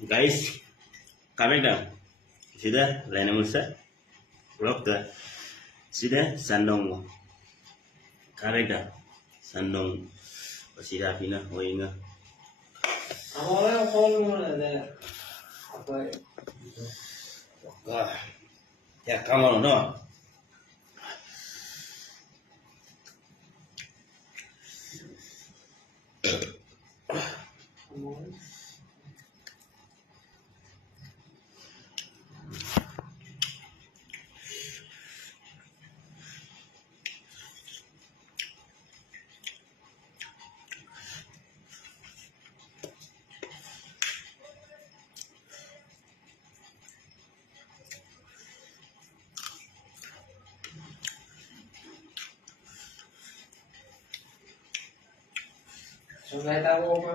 Guys, comment down. Sida lain musa. Rock sida sandong. Comment down. Sandong. Sida pina hoinga. Ahora con la Ya, come on, no. Sungai tahu apa?